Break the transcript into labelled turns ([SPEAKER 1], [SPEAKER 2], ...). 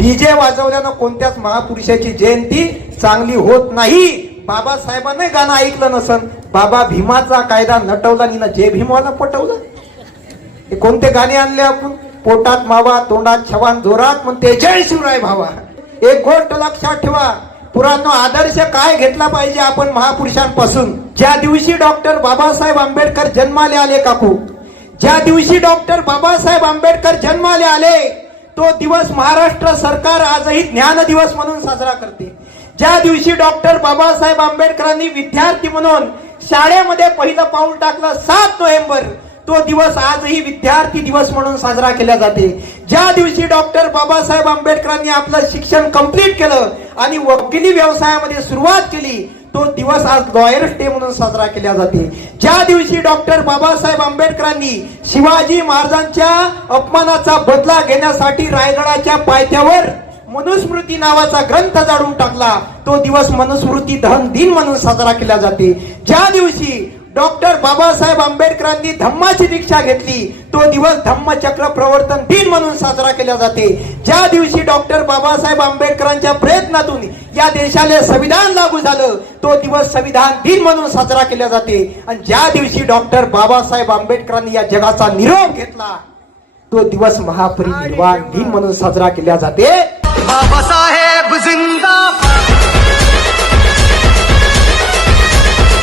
[SPEAKER 1] DJ वाजवल्यानं कोणत्याच महापुरुषाची जयंती चांगली होत नाही. बाबासाहेबांनी गाणं ऐकलं नसन. बाबा भीमाचा कायदा नटवला नि जय भीमाला पटवलं. हे कोणते गाणे आणले आपण? पोटात मावा तोंडात छवान जोरात म्हणते जय शिवराय भावा. एक गोष्ट लक्षात ठेवा. पुरानो आदर्श काय घेतला पाहिजे आपण महापुरुषांपासून? ज्या दिवशी डॉक्टर बाबासाहेब आंबेडकर जन्माले आले काकू ज्या दिवशी डॉक्टर बाबासाहेब आंबेडकर जन्माले आले तो दिवस महाराष्ट्र सरकार आजही ज्ञान दिवस म्हणून साजरा करते. ज्या दिवशी डॉक्टर बाबासाहेब आंबेडकरांनी विद्यार्थी म्हणून शाळेमध्ये पहिलं पाऊल टाकलं सात नोव्हेंबर तो दिवस आजही विद्यार्थी दिवस म्हणून साजरा केला जाते. ज्या दिवशी डॉक्टर बाबासाहेब आंबेडकरांनी आपलं शिक्षण कंप्लीट केलं आणि वकिली व्यवसायामध्ये सुरुवात केली तो दिवस आज लॉयर्स डे म्हणून साजरा केला जाते. ज्या दिवशी डॉक्टर बाबासाहेब आंबेडकरांनी शिवाजी महाराजांच्या अपमानाचा बदला घेण्यासाठी रायगडाच्या पायथ्यावर मनुस्मृती नावाचा ग्रंथ जाळून टाकला तो दिवस मनुस्मृती दहन दिन म्हणून साजरा केला जाते. ज्या दिवशी डॉक्टर बाबासाहेब आंबेडकरांनी धम्माची दीक्षा घेतली. तो दिवस धम्मचक्र प्रवर्तन दिन म्हणून साजरा केला जाते. ज्या दिवशी डॉक्टर बाबासाहेब आंबेडकरांच्या प्रयत्नातून या देशाला संविधान लागू झालं तो दिवस संविधान दिन म्हणून साजरा केला जाते. आणि ज्या दिवशी डॉक्टर बाबासाहेब आंबेडकरांनी या जगाचा निरोप घेतला तो दिवस महापरिनिर्वाण दिन म्हणून साजरा केला जाते.
[SPEAKER 2] बाबासाहेब जिंदा